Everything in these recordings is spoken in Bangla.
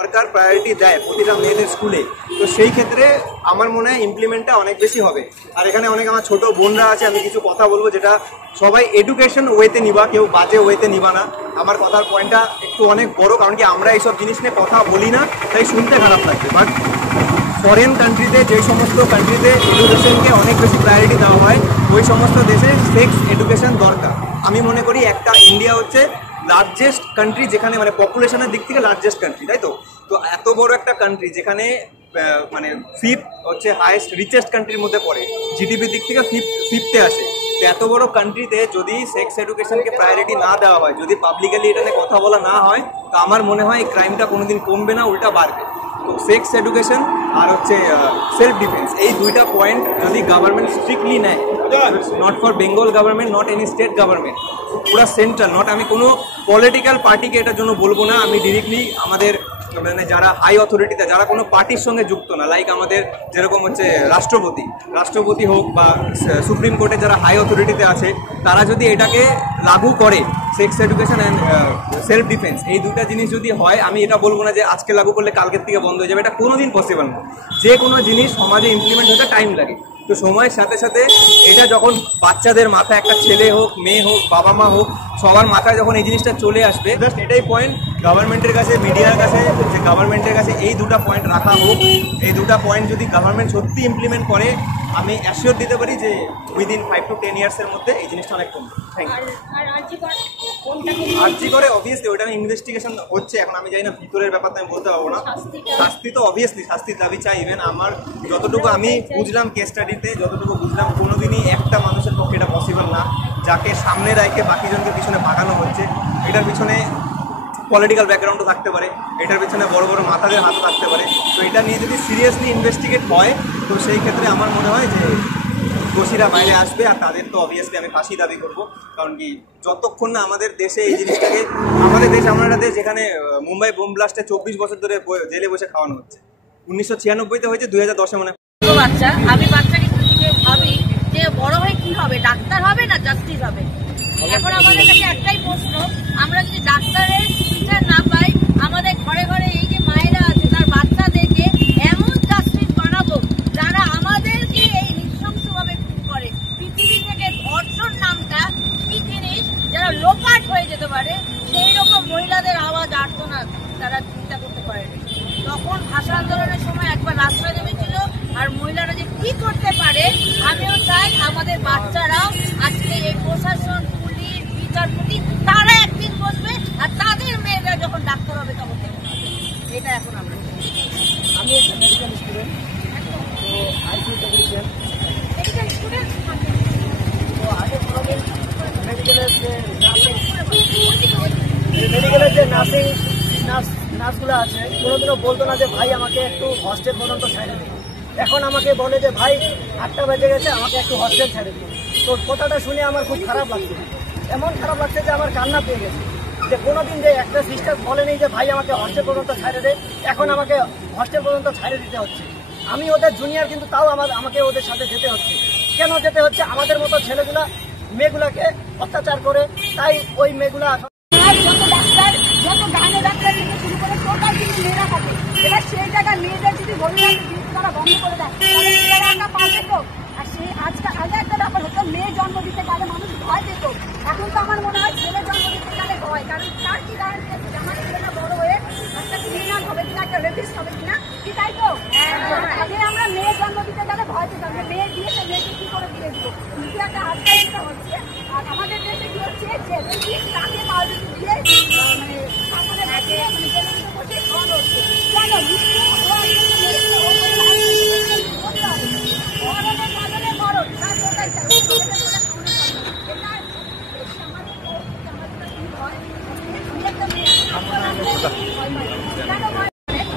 সরকার প্রায়োরিটি দেয় প্রতিটা মেয়েদের স্কুলে, তো সেই ক্ষেত্রে আমার মনে হয় ইমপ্লিমেন্টটা অনেক বেশি হবে। আর এখানে অনেক আমার ছোট বোনরা আছে, আমি কিছু কথা বলবো যেটা সবাই এডুকেশন ওয়েতে নিবা, কেউ বাজে ওয়েতে নিবা না। আমার কথার পয়েন্টটা একটু অনেক বড়, কারণ কি আমরা এইসব জিনিস নিয়ে কথা বলি না, তাই শুনতে খারাপ লাগবে। বাট ফরেন কান্ট্রিতে, যে সমস্ত কান্ট্রিতে এডুকেশনকে অনেক বেশি প্রায়োরিটি দেওয়া হয়, ওই সমস্ত দেশে সেক্স এডুকেশন দরকার। আমি মনে করি একটা ইন্ডিয়া হচ্ছে লার্জেস্ট কান্ট্রি, যেখানে মানে পপুলেশনের দিক থেকে লার্জেস্ট কান্ট্রি, তাই তো? তো এত বড় একটা কান্ট্রি যেখানে মানে ফিফথ হচ্ছে হাইয়েস্ট রিচেস্ট কান্ট্রির মধ্যে পড়ে, জিডিপির দিক থেকে ফিফথে আসে। তো এত বড় কান্ট্রিতে যদি সেক্স এডুকেশনকে প্রায়োরিটি না দেওয়া হয়, যদি পাবলিকালি এটা নিয়ে কথা বলা না হয়, তো আমার মনে হয় এই ক্রাইমটা কোনোদিন কমবে না, উল্টা বাড়বে। তো সেক্স এডুকেশন আর হচ্ছে সেলফ ডিফেন্স, এই দুইটা পয়েন্ট যদি গভর্নমেন্ট স্ট্রিক্টলি নেয়, not for Bengal government, not any state government, পুরো সেন্ট্রাল, নট, আমি কোনো পলিটিক্যাল পার্টিকে এটার জন্য বলবো না, আমি ডিরেক্টলি আমাদের মানে যারা হাই অথরিটিতে, যারা কোনো পার্টির সঙ্গে যুক্ত না, লাইক আমাদের যেরকম হচ্ছে রাষ্ট্রপতি হোক বা সুপ্রিম কোর্টে যারা হাই অথরিটিতে আছে, তারা যদি এটাকে লাগু করে, sex education and self defence, এই দুটা জিনিস যদি হয়, আমি এটা বলবো না যে আজকে লাগু করলে কালকের থেকে বন্ধ হয়ে যাবে, এটা কোনোদিন পসিবল না। যে কোনো জিনিস সমাজে ইমপ্লিমেন্ট হতে টাইম লাগে। তো সময়ের সাথে সাথে এটা যখন বাচ্চাদের মাথায়, একটা ছেলে হোক, মেয়ে হোক, বাবা মা হোক, সবার মাথায় যখন এই জিনিসটা চলে আসবে, জাস্ট এটাই পয়েন্ট গভর্নমেন্টের কাছে, মিডিয়ার কাছে, যে গভর্নমেন্টের কাছে এই দুটা পয়েন্ট রাখা হোক। এই দুটা পয়েন্ট যদি গভর্নমেন্ট সত্যি ইমপ্লিমেন্ট করে, আমি অ্যাসিওর দিতে পারি যে উইদিন 5 to 10 ইয়ার্সের মধ্যে এই জিনিসটা অনেক কমবে। Thank you. আর্জি করে অবভিয়াসলি ওইটা ইনভেস্টিগেশন হচ্ছে, এখন আমি জানি না ভিতরের ব্যাপারটা আমি বলতে পারবো না। শাস্তি তো অবভিয়াসলি শাস্তির দাবি চাই। ইভেন আমার যতটুকু আমি বুঝলাম কেস স্টাডিতে, যতটুকু বুঝলাম, কোনোদিনই একটা মানুষের পক্ষে এটা পসিবল না যাকে সামনে রেখে বাকিজনকে পিছনে ভাগানো হচ্ছে। এটার পিছনে পলিটিক্যাল ব্যাকগ্রাউন্ডও থাকতে পারে, এটার পিছনে বড় বড় মাথাদের হাতও থাকতে পারে। তো এটা নিয়ে যদি সিরিয়াসলি ইনভেস্টিগেট হয়, তো সেই ক্ষেত্রে আমার মনে হয় যে দোষীরা বাইরে আসবে, আর তাদের তো অবভিয়াসলি আমি ফাঁসি দাবি করবো। কারণ কি, যতক্ষণ না আমাদের দেশে এই জিনিসটাকে, আমাদের দেশ এমন একটা দেশ যেখানে মুম্বাই বোম ব্লাস্টে 24 বছর ধরে জেলে বসে খাওয়ানো হচ্ছে। 1996-তে হয়েছে, 2010-এ মনে হয়। বাচ্চা, আমি বাচ্চাকে ভাবি যে বড় হয়ে কি হবে, ডাক্তার হবে না জাস্টিস হবে। এখন আমাদের কাছে একটাই প্রশ্ন, আমরা যদি ডাক্তারের বিচার না পাই, আমাদের ঘরে ঘরে এই যে মায়েরা আছে তার বাচ্চাদেরকে এমন জাস্টিস বানাবো যারা আমাদেরকে এই নৃশংসভাবে খুন করে। পৃথিবী থেকে ধর্ষণ নামটা কি জিনিস, যারা লোপাট হয়ে যেতে পারে, সেই রকম মহিলাদের আওয়াজ আর্তনাদ তারা চিন্তা করতে পারেনি। তখন ভাষা আন্দোলনের সময় একবার রাস্তায় নেমেছিল, আর মহিলারা যে কি করতে পারে, আমিও চাই আমাদের বাচ্চারাও আজকে এই প্রশাসন, পুলিশ, বিচারপতি, তারা একদিন বসবে, আর তাদের মেয়েরা যখন ডাক্তার হবে তখন এটা এখন আমরা। আমি মেডিকেল স্টুডেন্ট, তো আইসিউ টেকনিশিয়ান। তো আগে কোনোদিন মেডিকেলের যে নার্সগুলো আছে, কোনোদিনও বলতো না যে ভাই আমাকে একটু হস্টেল পর্যন্ত ছেড়ে দিন। এখন আমাকে বলে যে ভাই 8টা বেজে গেছে, আমাকে একটু হস্টেল ছেড়ে দিন। তো কথাটা শুনে আমার খুব খারাপ লাগছে, এমন খারাপ লাগছে যে আমার কান্না পেয়ে গেছে। যে কোনোদিন যে একটা সিস্টার বলেনি যে ভাই আমাকে হস্টেল পর্যন্ত ছেড়ে দে, এখন আমাকে হস্টেল পর্যন্ত ছেড়ে দিতে হচ্ছে। আমি ওদের জুনিয়র, কিন্তু তাও আমাকে ওদের সাথে যেতে হচ্ছে। কেন যেতে হচ্ছে? আমাদের মতো ছেলেগুলা মেয়েগুলাকে অত্যাচার করে, তাই ওই মেয়েগুলা যত ডাক্তার, যত গানে ডাক্তার থেকে শুরু করে টোটাল কিন্তু মেয়েরা থাকে। এবার সেই জায়গায় মেয়েদের যদি ভবিষ্যতে তারা বন্ধ করে দেয়, তাহলে মেয়েরা একটা পারবে তো। আর সেই আগে একটা ব্যাপার হতো, মেয়ে জন্ম দিতে গেলে মানুষ ভয় পেত। এখন তো আমার মনে হয় ছেলে জন্ম দিতে গেলে ভয়, কারণ তার কি গ্যারান্টি আছে আমার ছেলেটা বড় হয়ে একটা ক্রিমিনাল হবে কিনা, একটা রেপিস্ট হবে কিনা, কি তাই তো? আগে আমরা মেয়ে জন্ম দিতে গেলে ভয় পেতাম যে মেয়ে দিয়েছে, মেয়েকে কি করে দিয়ে দিব, কিন্তু একটা আজকাল হচ্ছে। আর আমাদের দেশে কি হচ্ছে, যে রেপিস্ট তাকে মারপিট দিয়ে মানে আমাদের আগে মানে জেলে বসে খাওয়ানো হচ্ছে। কেন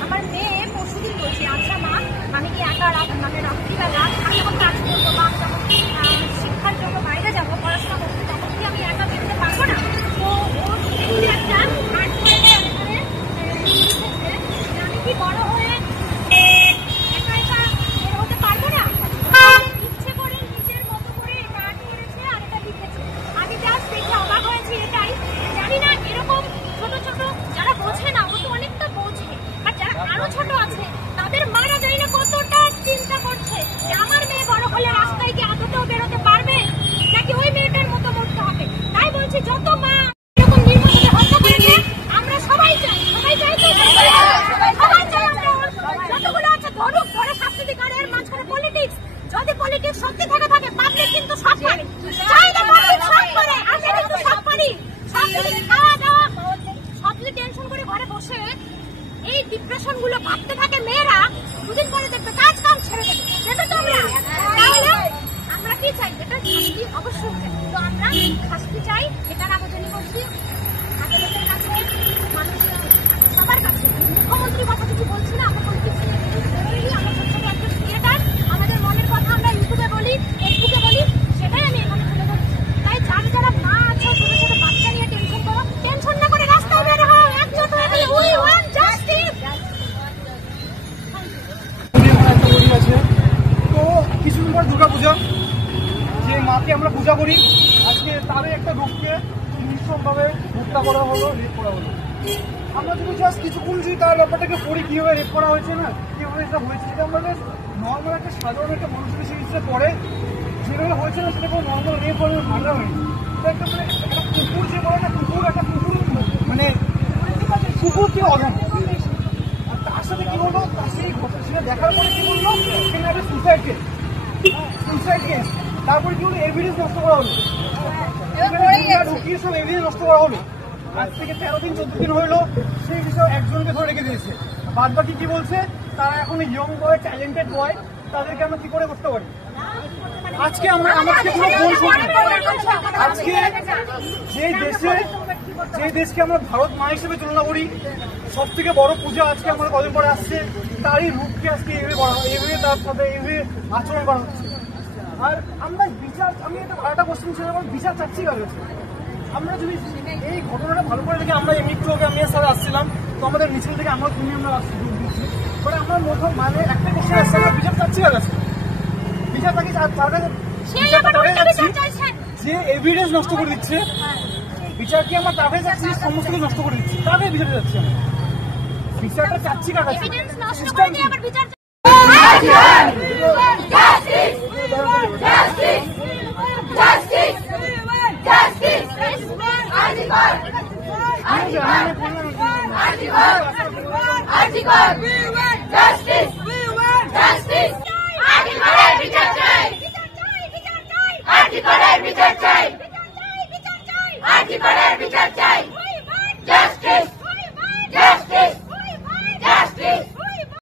আমার মেয়ে পরশুদিন বলছে, আচ্ছা মা, আমি কি একা মানে রাত্রিবেলা আমি যখন কাজ করবো বা যখন শিক্ষার জন্য বাইরে যাবো পড়াশোনা করতে, তখন কি আমি একা বেরোতে পারবো না? তো ওর একটা আমি কি বড় হয়ে আরো ছোট আছে, তাদের মারা যায় না কতটা চিন্তা করছে যে আমার মেয়ে বড় হলে রাস্তায় কি আদতেও বেরোতে পারবে নাকি ওই মেয়েটার মতো মরতে হবে। তাই বলছি যত মা এরকম নির্মমভাবে হত্যা করেছে আমরা সবাই চাই তো সবাই চাই আমরা যতগুলো আছে ধরুক, ধরে শাস্তি দিক। আর এর মাঝখানে পলিটিক্স, যদি পলিটিক্স সত্যি থাকে পাবলিক কিন্তু সব পারে, চাইলে পাবলিক সব করে, আমরা কিন্তু সব পারি। সব যদি খাওয়া দাওয়া সব যদি টেনশন করে ঘরে বসে এই ডিপ্রেশন গুলো ভাবতে থাকে মেয়েরা, দুদিন পরে দেখবে কাজ কাম ছেড়ে দেবে। সেটা তো তাহলে আমরা কি চাই? এটা শাস্তি অবশ্যই চাই। তো আমরা শাস্তি চাই, এটার আবেদনই করছি আদালতের কাছে, মানুষের সবার কাছে। মুখ্যমন্ত্রীর কথা কিছু বলছি না, আমরা পলিটিক্স আমরা ছোট ছোট একটা ক্রিয়েটার, আমাদের মনের কথা আমরা ইউটিউবে বলি, ফেসবুকে বলি, সেটাই আমি এখানে তুলে ধরছি। তাই যারা মা আছে ছোট ছোট বাচ্চা নিয়ে টেনশন করো, টেনশন না করে রাস্তায় বের হও, একজোট হয়ে গেলে উই ওয়ান্ট জাস্টিস। আছে তো কিছুদিন পর দুর্গাপূজা, যে মাকে আমরা পূজা করি, আজকে তারই একটা রূপকে নিঃসবভাবে হত্যা করা হলো, রেপ করা হলো। আমরা যদি জাস্ট কিছুক্ষণ যদি তার ব্যাপারটাকে পড়ি কীভাবে রেপ করা হয়েছে না, কীভাবে এটা হয়েছে, সেটা আমাদের নর্মাল একটা সাধারণ একটা মানুষের জিনিসটা পড়ে যেভাবে হয়েছে না, সেটা কোনো নর্মাল রেপ করে মারা হয়নি। এটা একটা মানে একটা কুকুর, যে বলে একটা কুকুর মানে কুকুর কি অজানা। আর তার সাথে কি হলো, সেই সেটা দেখার পরে কি বললো, সেখানে একটা সুইসাইড কেস। তারপরে কি হলো, এভিডেন্স নষ্ট করা হলো, ঢুকিয়ে সব এভিডেন্স নষ্ট করা হলো। আজ থেকে 13 দিন 14 দিন হলো সেই বিষয়ে একজনকে ধরে রেখে দিয়েছে। বাদ বাকি কি বলছে, তারা এখন ইয়ং বয়, ট্যালেন্টেড বয়, তাদেরকে আমরা কি করে করতে পারি। আজকে আমাদেরকে পুরো ফোন শুনি, আজকে যে দেশকে আমরা ভারত মা হিসেবে তুলনা করি, সব থেকে বড় পূজা আজকে আমরা কদিন পরে আসছে, তারই রূপকে আজকে এভাবে করা হয়, এভাবে তার সাথে এভাবে আচরণ করা হচ্ছে। আর আমরা বিচার, আমি একটা কোশ্চেন ছিল, বিচার চাচ্ছি কাছে। আমরা যদি এই ঘটনাটা ভালো করে দেখে, আমরা একটু আগে আমি স্যার আসছিলাম, তো আমাদের মিছিল থেকে আমরা তুমি আমরা আসছি, বাট আমরা মানে একটা কোশ্চেন আসছে, আমরা বিচার চাচ্ছি কাছে। বিচার তাকে যে এভিডেন্স নষ্ট করে দিচ্ছে, বিচার কি আমরা তাকে যাচ্ছি, সমস্ত কিছু নষ্ট করে দিচ্ছি, তাকে বিচারে যাচ্ছি আমরা। বিচারটা চাচ্ছি কার কাছে? সিস্টেম বিচার চাই।